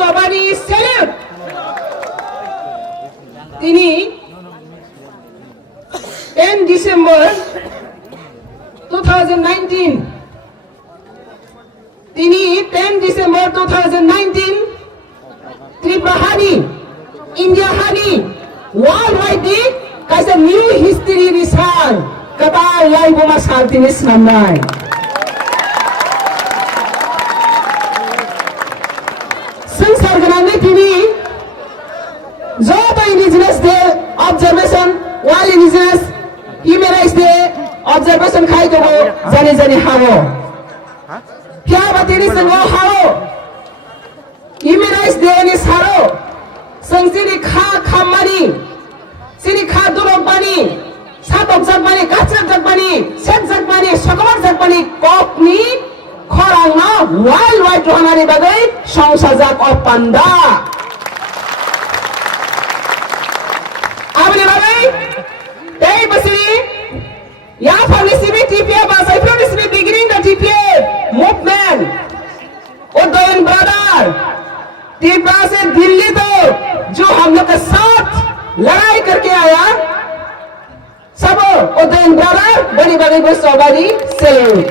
সবারই স্যালুট। তিনি 10 ডিসেম্বর 2019 তিনি 10 December 2019 Tripura India Hani worldwide di kaisa new history ni sal kata lai boma sal tini samnai sangsar ganane tini joto indigenous day observation world indigenous human rights day observation khai dogo jani jani hawo kya batini sango hawo human rights day ni saro sini kha khamani sini kha durok bani satok jakbani gachak jakbani set jakbani sokolak jakbani kopni khorangna wild white rohanani bagai songsajak opanda abni bagai ei basiri ya family TPA basai from is beginning the TPA movement Udayan brother Tripura से दिल्ली तो जो हम लोग के साथ लड़ाई करके आया सब उदयन ब्रदर बड़ी बड़ी बड़ी सैल्यूट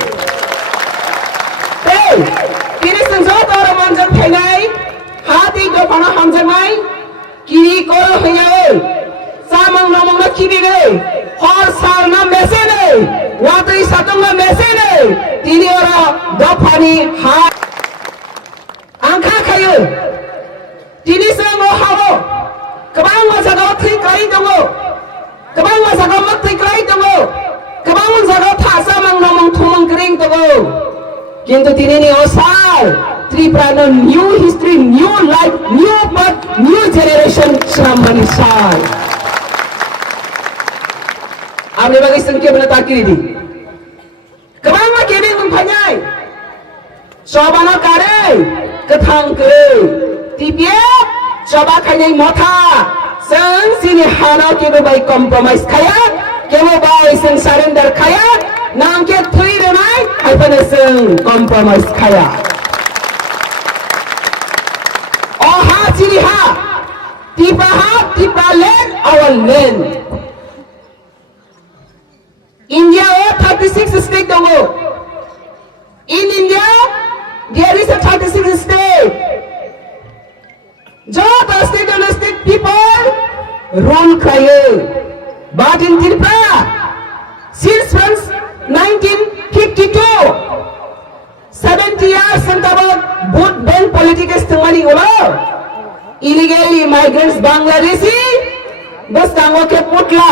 तिनी संजोत और मंजर फैनाई हाथी जो पना हम जमाई किरी कोरो है सामंग नमंग न किरी गए और सार ना मैसे नहीं वातरी सातंग ना मैसे नहीं तिनी और दो पानी हाथ आंखा खायो Tini sango hawo, kabang masago tikrai dongo, kabang masago mat tikrai dongo, kabang masago thasa mang namang thumang kering dongo. Kintu tini ni osal, Tripura no new history, new life, new birth, new generation sambani sal. Amne bagi sengke bena takiri di. Kabang ma kene kumpanyai, sobana kare, kethang kere. TPA coba kanyai motha seng sini hana kebo bai compromise kaya kebo bai seng surrender kaya nam ke thui renai haipana seng compromise kaya oh ha sini ha tipa land our land India 36 state dongo in India there is a 36 state जो state people rule करे, but in Tripura, since 1952, 70 years about vote bank politics तुम्हारी होगा, illegally migrants Bangladeshi, बस तांगों के पुटला,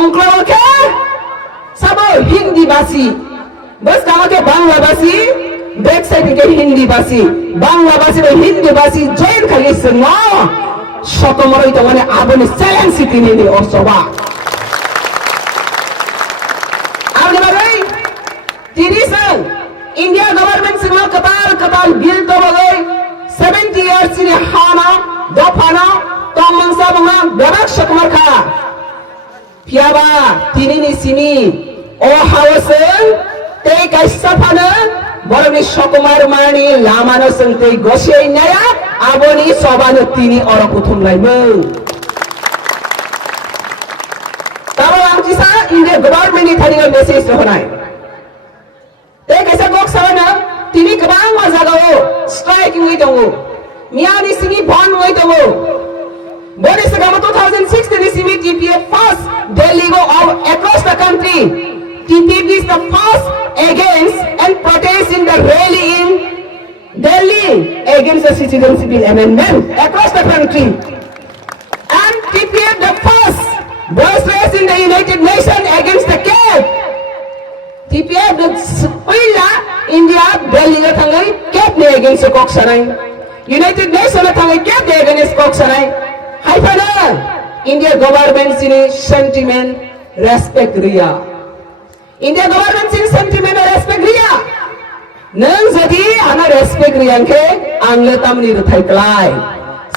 अंकलों के सब हिंदी भाषी, बस तांगों के बांग्लादेशी बैक साइड के हिंदी भाषी बांग्लादेशी और हिंदी भाषी जॉइन करके सुनो शतमरोई तो मैंने आपने चैलेंज सिटी ने और सोबा आपने बताई तीनी संग इंडिया गवर्नमेंट से लोग कतार बिल तो बगै 70 years ने हाना दो फाना तो मंसा बंगा गरक शकमर खा पियाबा तीनी नि सिमी ओ हावसन ते कैसा फाना বরনি সকমার মানি লামানো সঙ্গে গসেই নায়া আবনি সবানো তিনি অর প্রথম লাইমো তারপর আমজিসা ইন্ডিয়া গভর্নমেন্ট থানি মেসেজ হনাই তে কেসা গক সাবানা তিনি গোবাং জাগাও স্ট্রাইকিং হই দङ মিয়ানি সিনি বন হই দङ বনি সগাম 2006 Simi TPA first Delhi go across the country TPP is the first against and protest in the rally in Delhi against the Citizenship Bill Amendment across the country. And TPF the first voice raised in the United Nations against the CAF. TPF the पहिला India Delhi the thangai CAF ne against the Koksarai. United Nations the thangai CAF ne against Koksarai. Haipana India government sini sentiment respect ria. India government sini sentiment respect ria. Nang jadi ana respect riang ke angle tamni ruthai kelai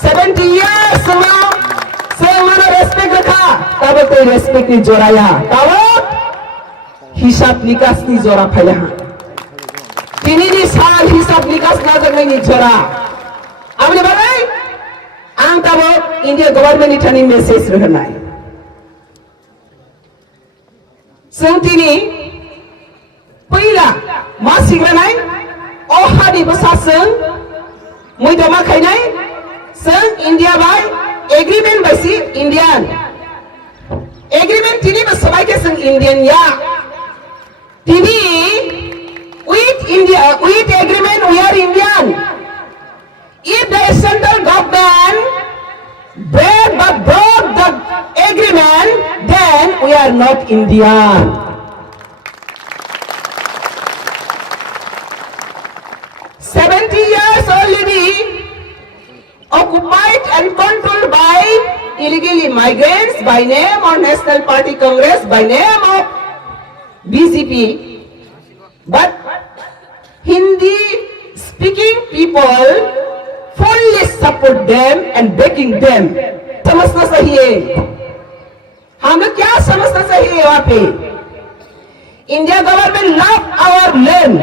70 years semana respect rakha tabo te respect ni joraya tabo hisab nikas ni jora phaya tini ni sal hisab nikas na jagni ni jora Amni balai ang tabo India government ni thani message rohnai. Sentini पहिला मा सिग्रानाय अहानि बसासों मुइदमा खायनाय जों India बाय agreement बायसि Indian agreement तिनि बसबाय के जों इंडियन या तिनि with India with agreement we are Indian. If the central government broke the agreement, then we are not Indian. Years already occupied and controlled by illegal immigrants by name of National Party Congress, by name of BJP. But Hindi speaking people fully support them and backing them. समझना सही है, हमें क्या समझना चाहिए वहां पे? India government love our land,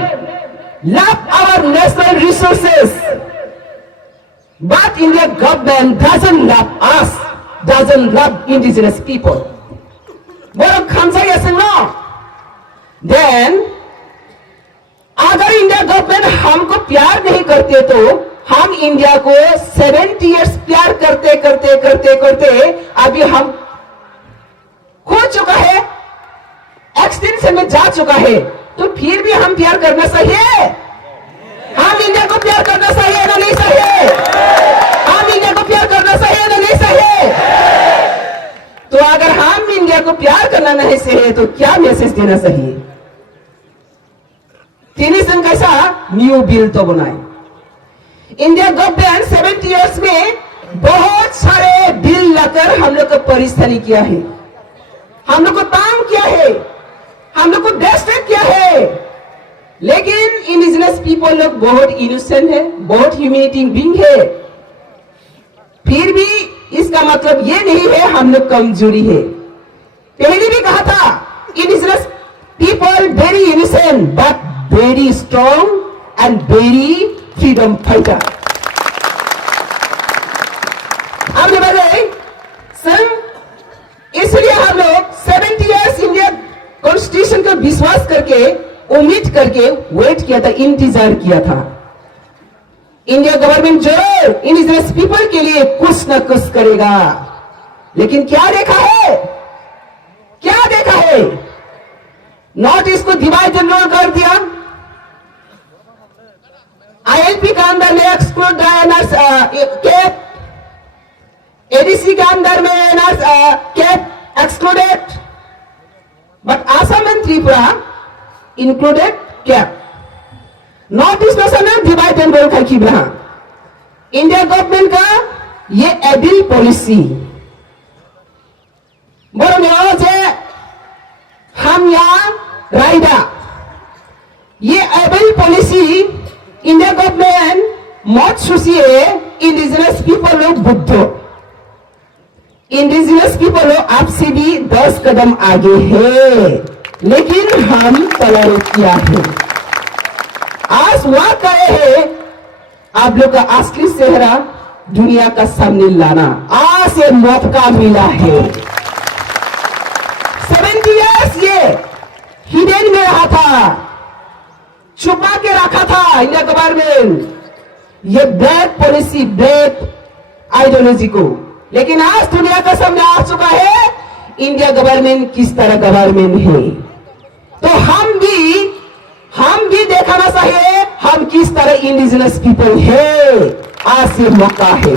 love our national resources, but India government doesn't love us, doesn't love indigenous people. Borok khamsa yes no? Then अगर इंडिया गवर्नमेंट हमको प्यार नहीं करते तो हम इंडिया को 70 years प्यार करते करते करते करते अभी हम खो चुका है, एक्सटेंशन में जा चुका है, तो फिर भी हम प्यार करना चाहिए? हम इंडिया को प्यार करना चाहिए ना नहीं चाहिए? हम इंडिया को प्यार करना चाहिए ना नहीं चाहिए? तो अगर हम इंडिया को प्यार करना नहीं चाहिए तो क्या मैसेज देना चाहिए? तिनी संघ कैसा न्यू बिल तो बनाए। इंडिया गवर्नमेंट 70 years में बहुत सारे बिल लाकर हम लोग को परेशानी किया है, हम लोग को तंग किया है, हम लोग को डिस्ट्रैक्ट किया है, लेकिन इंडिजिनस पीपल लोग बहुत इनोसेंट है, बहुत ह्यूमैनिटी बीइंग है। फिर भी इसका मतलब ये नहीं है हम लोग कमजोरी है। पहले भी कहा था indigenous people very innocent but very strong and very freedom fighter. आपने बताया संघ इसलिए हम लोग 70 years इंडिया कॉन्स्टिट्यूशन का विश्वास करके उम्मीद करके वेट किया था, इंतजार किया था। इंडिया गवर्नमेंट जरूर इंडिजिनस पीपल के लिए कुछ न कुछ करेगा, लेकिन क्या देखा है? क्या देखा है? नॉर्थ ईस्ट को डिवाइड एंड रूल कर दिया, आईएलपी के अंदर में एक्सक्लूड कैप, एडीसी के अंदर में cap excluded, but Assam and Tripura included cap. North east में डिवाइड एंड रूल की बना इंडिया गवर्नमेंट का ये एडिल पॉलिसी बोलो से हम यहाँ राइडा ये एडिल पॉलिसी इंडिया गवर्नमेंट मत सोचिए इंडिजिनस पीपल लोग बुद्धो, इंडिजिनस पीपल लोग आपसे भी 10 कदम आगे है, लेकिन हम टॉलरेट किया है। आज वहां करे है आप लोग का असली चेहरा दुनिया का सामने लाना, आज ये मौका मिला है। 70 years ये हिडन में रहा था, छुपा के रखा था इंडिया गवर्नमेंट ये ब्लैक पॉलिसी, ब्लैक आइडियोलॉजी को, लेकिन आज दुनिया का सामने आ चुका है इंडिया गवर्नमेंट किस तरह गवर्नमेंट है। तो हम भी दिखाना चाहिए हम किस तरह इंडिजिनस पीपल है। आज से मौका है,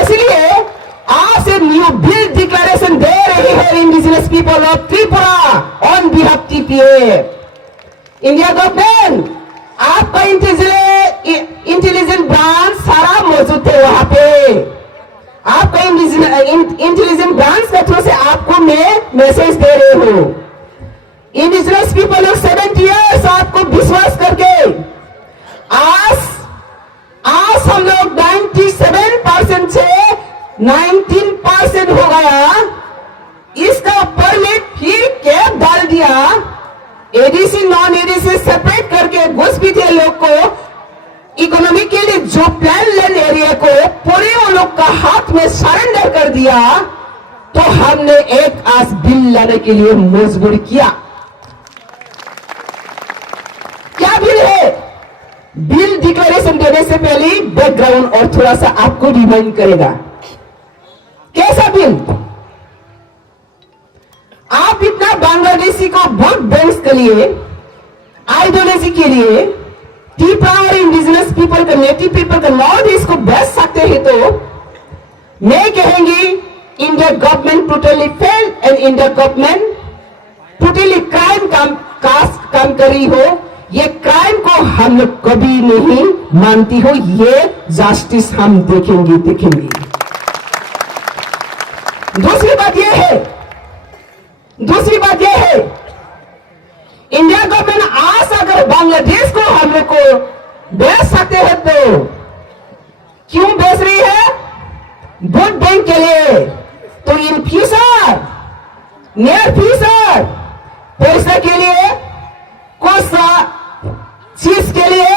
इसलिए आज से न्यू बिल डिक्लेरेशन दे रही है indigenous people of Tripura on behalf TPA. India government आपका इंटेलिजेंट ब्रांच सारा मौजूद है वहां पे, आपका इंटेलिजेंट ब्रांच के थ्रू से आपको मैं मैसेज दे रहे हो। इंडिजिनस पीपल लोग 70 years आपको विश्वास करके आज हम लोग 97% से 19% हो गया, इसका परमिट फिर कैप डाल दिया, एडीसी नॉन एडीसी सेपरेट करके घुस भी दिए लोग को, इकोनॉमी के लिए जो प्लान लैंड एरिया को पूरे उन लोग का हाथ में सरेंडर कर दिया, तो हमने एक आज बिल लाने के लिए मजबूर किया। क्या बिल है? बिल डिक्लेरेशन देने से पहले बैकग्राउंड और थोड़ा सा आपको रिमाइंड करेगा। कैसा बिल? आप इतना बांग्लादेशी को वोट बैंक के लिए, आइडियोलॉजी के लिए, टीपा और इंडिजिनस पीपल का, नेटिव पीपल का नॉर्थ ईस्ट को बेच सकते हैं, तो मैं कहेंगी India government totally failed and India government totally crime काम कर रही हो। ये क्राइम को हम लोग कभी नहीं मानती हो। ये जस्टिस हम देखेंगे। दूसरी बात यह है, इंडिया गवर्नमेंट आज अगर बांग्लादेश को हम लोग को बेच सकते हैं, तो क्यों बेच रही है? वोट बैंक के लिए। तो इन फ्यूचर, नियर फ्यूचर, पैसा के लिए, कुछ चीज के लिए,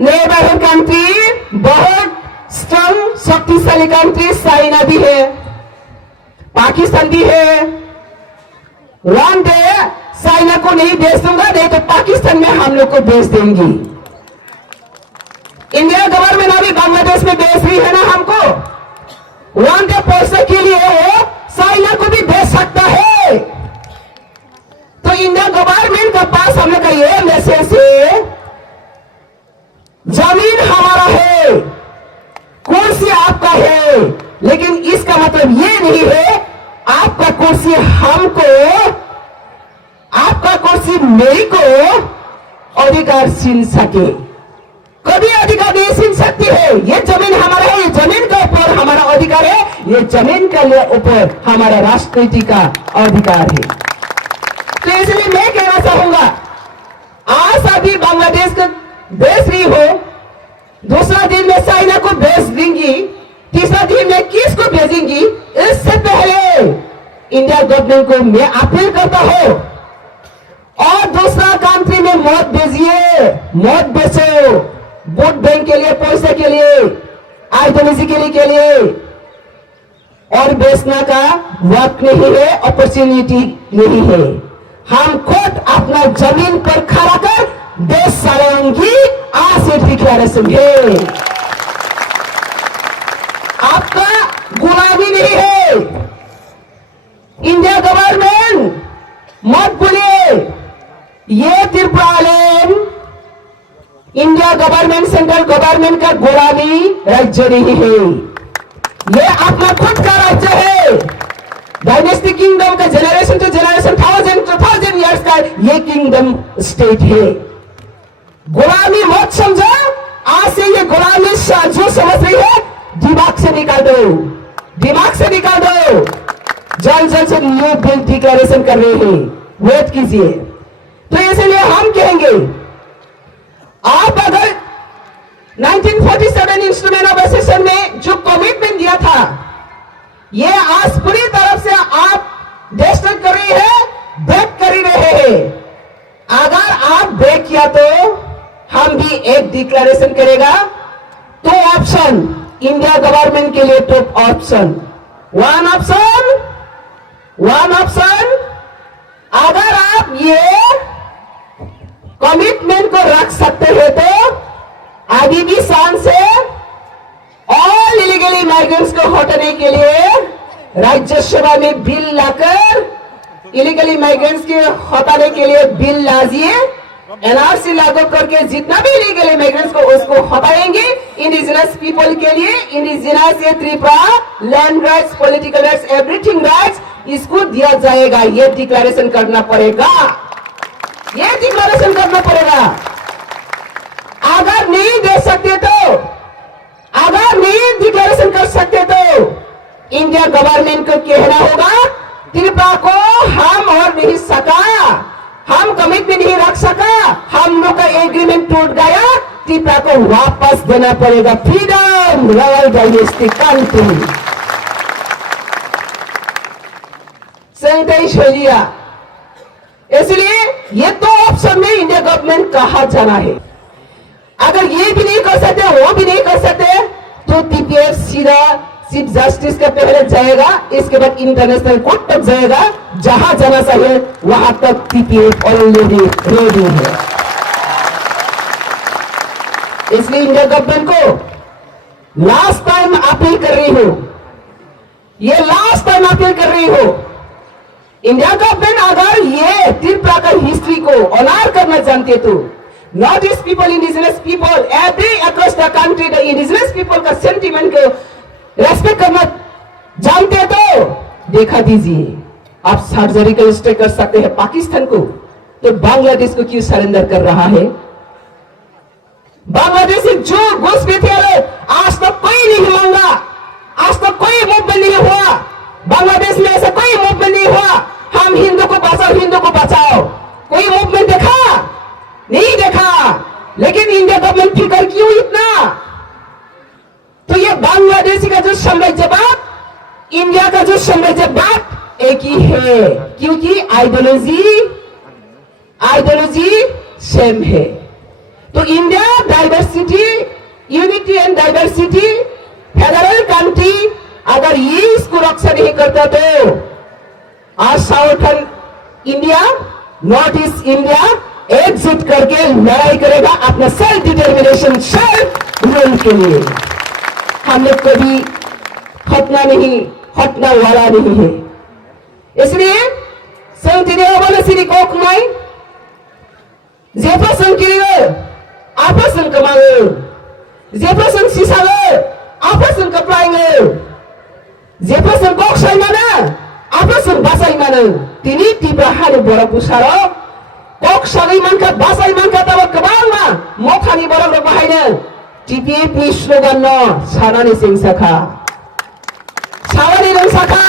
नेबरहुड कंट्री, बहुत स्ट्रांग शक्तिशाली कंट्री चाइना भी है, पाकिस्तान भी है। वन डे चाइना को नहीं बेच दूंगा, नहीं तो पाकिस्तान में हम लोग को बेच देंगी। इंडिया गवर्नमेंट अभी बांग्लादेश में बेच रही है ना हमको। वन डे पैसे के लिए चाइना को भी बेच सकता है। तो इंडिया गवर्नमेंट के पास हम लोग का ये मैसेज है, जमीन हमारा है, कुर्सी आपका है, लेकिन इसका मतलब ये नहीं है आपका कुर्सी हमको, आपका कुर्सी मेरी को अधिकार छीन सके। कभी अधिकार नहीं छीन सकती है। ये जमीन हमारा है, ये जमीन के ऊपर हमारा अधिकार है, ये जमीन के ऊपर हमारा राष्ट्रपति का अधिकार है। तो इसलिए मैं कहना चाहूंगा, आज अभी बांग्लादेश को बेच रही हो, दूसरा दिन में चाइना को बेच देंगी, तीसरा दिन में किसको भेजेंगी? इससे पहले इंडिया गवर्नमेंट को मैं अपील करता हूं, और दूसरा कंट्री में मत भेजिए, मत बेचो। वोट बैंक के लिए, पैसे के लिए, आइडियोलॉजी के लिए और बेचने का वक्त नहीं है, अपॉर्चुनिटी नहीं है। हम खुद अपना जमीन पर खड़ा कर देश चलाएंगी। आज ये डिक्लेरेशन है, आपका गुलामी नहीं है। इंडिया गवर्नमेंट मत भूलिए, ये Tripura land India government, central government का गुलामी राज्य नहीं है। ये अपना खुद का राज्य है। डायनेस्टी किंगडम का जनरेशन टू जनरेशन, 1000 इयर्स का ये किंगडम स्टेट है। गुलामी मत समझो। आज से ये गुलामी जो समझ रही है, दिमाग से निकाल दो, दिमाग से निकाल दो। जल्द से न्यू बिल डिक्लेरेशन कर रहे हैं, वेट कीजिए। तो इसलिए हम कहेंगे, आप अगर 1947 इंस्ट्रूमेंट ऑफ एसेशन में जो कमिटमेंट दिया था, ये आज पूरी तरफ से आप डिस्ट्रक्ट कर रही है, ब्रेक कर रहे हैं। अगर आप ब्रेक किया तो हम भी एक डिक्लेरेशन करेगा। तो ऑप्शन इंडिया गवर्नमेंट के लिए, टॉप ऑप्शन, वन ऑप्शन, अगर आप ये कमिटमेंट को रख सकते हैं तो आगे भी शान से ऑल इलीगल इमाइग्रेंट्स को हटाने के लिए राज्यसभा में बिल लाकर इलीगल इमाइग्रेंट्स के हटाने के लिए बिल लाजिए। एनआरसी लागू करके जितना भी इलीगल इमिग्रेंट्स को उसको हटाएंगे। इंडिजिनस पीपल के लिए, indigenous Tripura, land rights, political rights, everything rights इसको दिया जाएगा। ये डिक्लेरेशन करना पड़ेगा, ये डिक्लेरेशन करना पड़ेगा। अगर नहीं दे सकते तो, अगर नहीं डिक्लेरेशन कर सकते तो इंडिया गवर्नमेंट को कहना होगा, त्रिपुरा को हम और नहीं सका, हम कमिटमेंट नहीं रख सका, हम लोग का एग्रीमेंट टूट गया, त्रिपुरा को वापस देना पड़ेगा। फ्रीडम रॉयल डायनेस्टी कंट्री संदेश हो लिया। इसलिए ये तो ऑप्शन में इंडिया गवर्नमेंट कहा जाना है। अगर ये भी नहीं कर सकते, वो भी नहीं कर सकते, तो टीपीएफ सीधा चीफ जस्टिस के पहले जाएगा, इसके बाद इंटरनेशनल कोर्ट तक जाएगा, जहां जाना चाहिए वहां तक टीपीएफ ऑलरेडी रेडी है। इसलिए इंडिया गवर्नमेंट को लास्ट टाइम अपील कर रही हूं, ये लास्ट टाइम अपील कर रही हूं, इंडिया गवर्नमेंट अगर ये त्रिपुरा का हिस्ट्री को ऑनर करना जानते तो north east people, indigenous people, every across the country the indigenous people का सेंटिमेंट को रेस्पेक्ट करना जानते तो देखा दीजिए, आप सर्जिकल स्ट्राइक कर सकते हैं पाकिस्तान को, तो बांग्लादेश को क्यों सरेंडर कर रहा है? बांग्लादेश जो घुसपैठिए आज तक कोई नहीं मांगा, आज तक कोई मूवमेंट नहीं हुआ, बांग्लादेश में ऐसा कोई मूवमेंट नहीं हुआ, हम हिंदू को बचाओ, हिंदू को बचाओ, कोई मूवमेंट देखा नहीं देखा। लेकिन इंडिया गवर्नमेंट फिकर क्यों इतना? तो ये बांग्लादेशी का जो साम्राज्यवाद, इंडिया का जो साम्राज्यवाद एक ही है, क्योंकि आइडियोलॉजी सेम है। तो India diversity, unity and diversity, federal country अगर ये इसको रक्षा नहीं करता तो आज southern India, north east India एकजुट करके लड़ाई करेगा अपना सेल्फ डिटर्मिनेशन, सेल्फ रूल के लिए। हम लोग कभी हटना वाला नहीं है। इसलिए संतिने कोकमाई जेफरसन किरियो आफरसन कमांगो, जेफरसन सिसागो आफरसन कप्लाइंगो, जेफरसन कोकसाई माना आफरसन बासाई मानो, तिनी तिब्रा हानि बरफ पुसारो कोकसाई मानका बासाई मानका तब कबांगा मोखानी बरफ बाहायनो टीपीएफ नि स्लोगान न सानानि सिंसाखा सावानि रंसाखा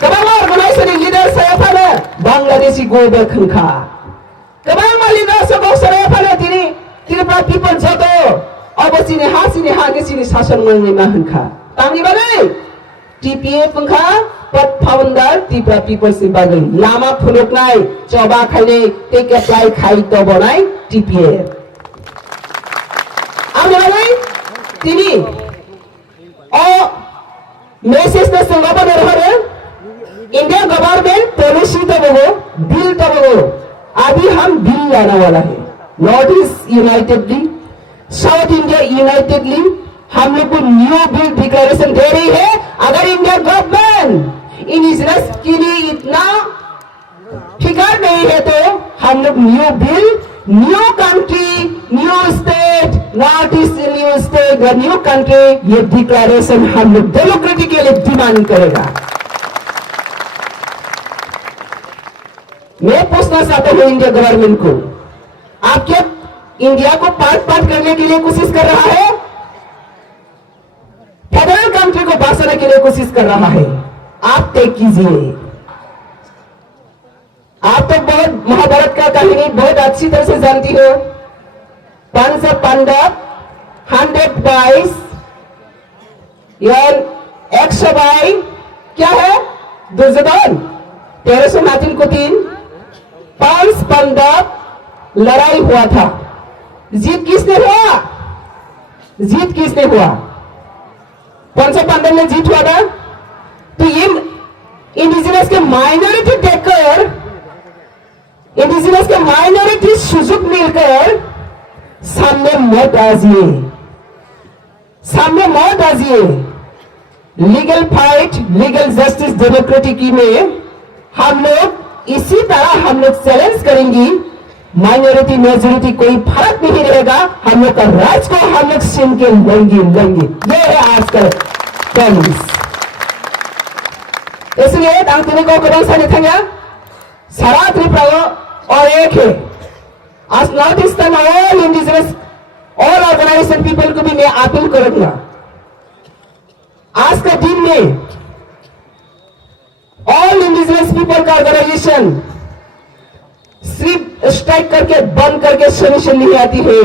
गोबां अर्गानाइजेशननि लिडार सायाफानो बांग्लादेशी गोबर खंखा गोबां लिडार सगौ सायाफानो दिनै त्रिपुरा पिपल जतो अबसिनि हागिसिनि शासन मोननै मा होनखा तांनि बागै टीपीएफ खंखा पद फाउन्डार त्रिपुरा पिपल्स नि बागै लामा फुलुकनाय चबा खाइनाय टेक एप्लाइ खाइ तबनाय टीपीएफ তিনি মেসেজ তে संगापन रहे इंडिया गवर्नमेंट पॉलिसी तो वो बिल तो वो अभी हम बिल लाने वाला है, north east unitedly, south India unitedly हम लोग को न्यू बिल डिक्लेरेशन दे रही है। अगर इंडिया गवर्नमेंट इंडिजिनस के लिए इतना फिकर नहीं है तो हम लोग new bill, new country, new state, north east new state, new country, ये डिक्लेरेशन हम लोग डेमोक्रेटिकली डिमांड करेगा। मैं पूछना चाहता हूं इंडिया गवर्नमेंट को, आप क्या इंडिया को पार्ट करने के लिए कोशिश कर रहा है? फेडरल कंट्री को बसाने के लिए कोशिश कर रहा है? आप तय कीजिए। आप तो बहुत महाभारत का कहानी बहुत अच्छी तरह से जानती हो। पंच पांडव 122 यार 122 क्या है? दुर्योधन 1303 को 3 पांच पांडव लड़ाई हुआ था। जीत किसने हुआ? जीत किसने हुआ? पंच पांडव ने जीत हुआ था। तो ये इंडिजिनस के माइनॉरिटी देखकर, इंडिजिनस के माइनॉरिटी सुजुक मिलकर सामने मत आजिए, सामने मत आजिए। Legal fight, legal justice, democratic में हम लोग इसी तरह हम लोग चैलेंज करेंगे। माइनॉरिटी मेजोरिटी कोई फर्क नहीं रहेगा, हम लोग का राज को हम लोग छीन के लेंगे। ये है आज का प्रॉमिस। इसलिए तांतिनी को कदम सानी था सारा त्रिपुरा और एक है। आज north eastern all indigenous all organisation people को भी मैं अपील करूंगा, आज का दिन में ऑल इंडिजिनस पीपल का ऑर्गेनाइजेशन सिर्फ स्ट्राइक करके बंद करके सोल्यूशन नहीं आती है।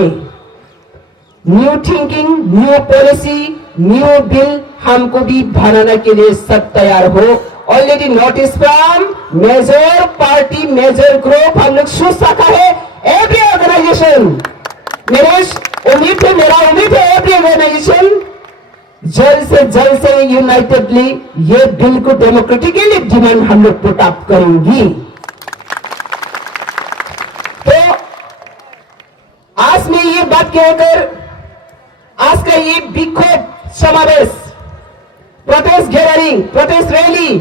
New thinking, new policy, new bill हमको भी बनाने के लिए सब तैयार हो। Already notice from major party, major group हम लोग सोच सका है। एवरी ऑर्गेनाइजेशन मेरा उम्मीद है एवरी ऑर्गेनाइजेशन जल्द से यूनाइटेडली ये बिल को डेमोक्रेटिकली डिमांड हम लोग पुट अप करेंगी। तो आज मैं ये बात कहकर आज का ये विक्षोभ समावेश, प्रोटेस्ट गैदरिंग, प्रोटेस्ट रैली,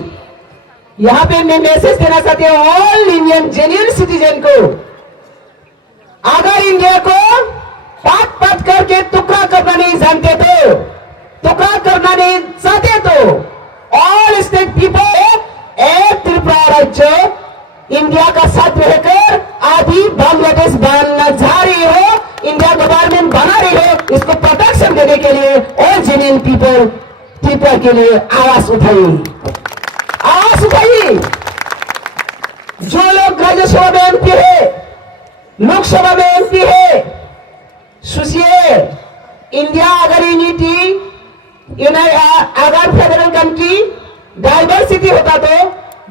यहां पे मैं मैसेज देना चाहती हूं ऑल इंडियन जेन्युइन सिटीजन को, अगर इंडिया को पाट करके टुकड़ा करना नहीं जानते तो, टुकड़ा करना नहीं चाहते तो ऑल स्टेट पीपल एक त्रिपुरा राज्य इंडिया का साथ रहकर आधी बांग्लादेश बनना जा रही हो, इंडिया गवर्नमेंट बना रही हो, इसको प्रोटेक्शन देने के लिए ऑल जेन्युइन पीपल त्रिपुरा के लिए आवाज उठाइए, आवाज उठाइए। जो लोग राज्यसभा में एमपी है, लोकसभा में एमपी है, सोचिए इंडिया अगर यूनिटी अगर फेडरल कंट्री डाइवर्सिटी होता तो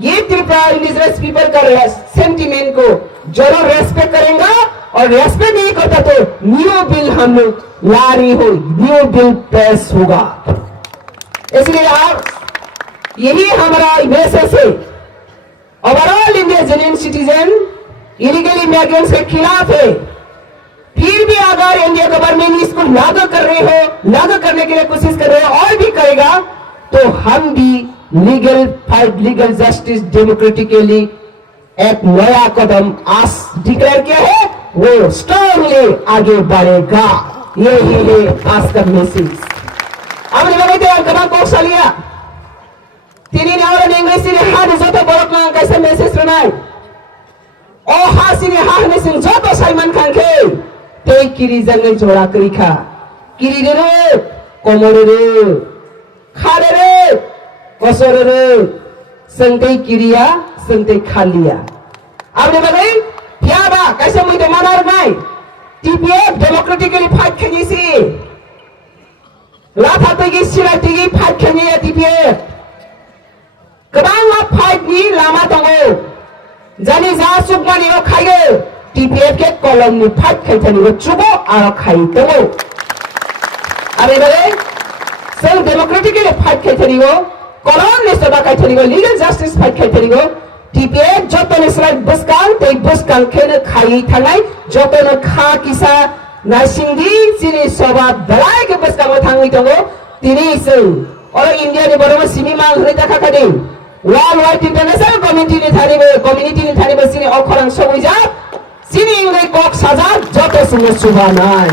ये त्रिपुरा इंडिजिनस पीपल का सेंटिमेंट को जरूर रेस्पेक्ट करेंगे, और रेस्पेक्ट नहीं करता तो न्यू बिल हम लोग ला रही हो, न्यू बिल पेश होगा। इसलिए आप यही हमारा मैसेज है, overall India genuine citizen illegal immigrants के खिलाफ है, फिर भी अगर इंडिया गवर्नमेंट इसको लागू कर रहे हो, लागू करने के लिए कोशिश कर रहे हो और भी करेगा, तो हम भी legal fight, legal justice, democratically एक नया कदम आज डिक्लेयर किया है, वो स्ट्रांगली आगे बढ़ेगा। यही है आज का मैसेज। अब गबा को सालिया तिनी ने और इंग्लिश ने हाथ जो तो बरक ना कैसे मैसेज रनाय ओ हासिने हाहने सिंह जो तो साइमन खानखे ते किरी जंगल जोड़ा करिखा किरी रे कोमरे रे खारे रे कसर रे संते किरिया संते खालिया। अब बगे क्या बा कैसे मुझे मनार नाय टीपीएफ डेमोक्रेटिकली फाइट खेनी सी लाथा तगी सिरा तगी फाइट खेनी या टीपीएफ कबांगा फाइट नि लामा दंगो जानी जा सुकमानी रो खायो टीपीएफ के कॉलम नि फाइट खेथनी रो चुबो आरो खाई दंगो। अरे बगे सेल डेमोक्रेटिकली फाइट खेथनी रो कॉलम नि सदा खेथनी रो लीगल जस्टिस फाइट खेथनी रो टीपीएफ जतन स्लाइड बसकान ते बसकान खेने खाई थांगाय जतन खा किसा नासिंगी सिनि सभा दलाय के बसकान थांगाय दंगो तिनि सं और इंडिया नि बरो सिमी मांग हरे थाखा खादि वर्ल्ड वाइड इंटरनेशनल कम्युनिटी नि थानिबो सिनि अखरां सबै जा सिनि इंगै कक साजा जतो सुनो सुबा नाय।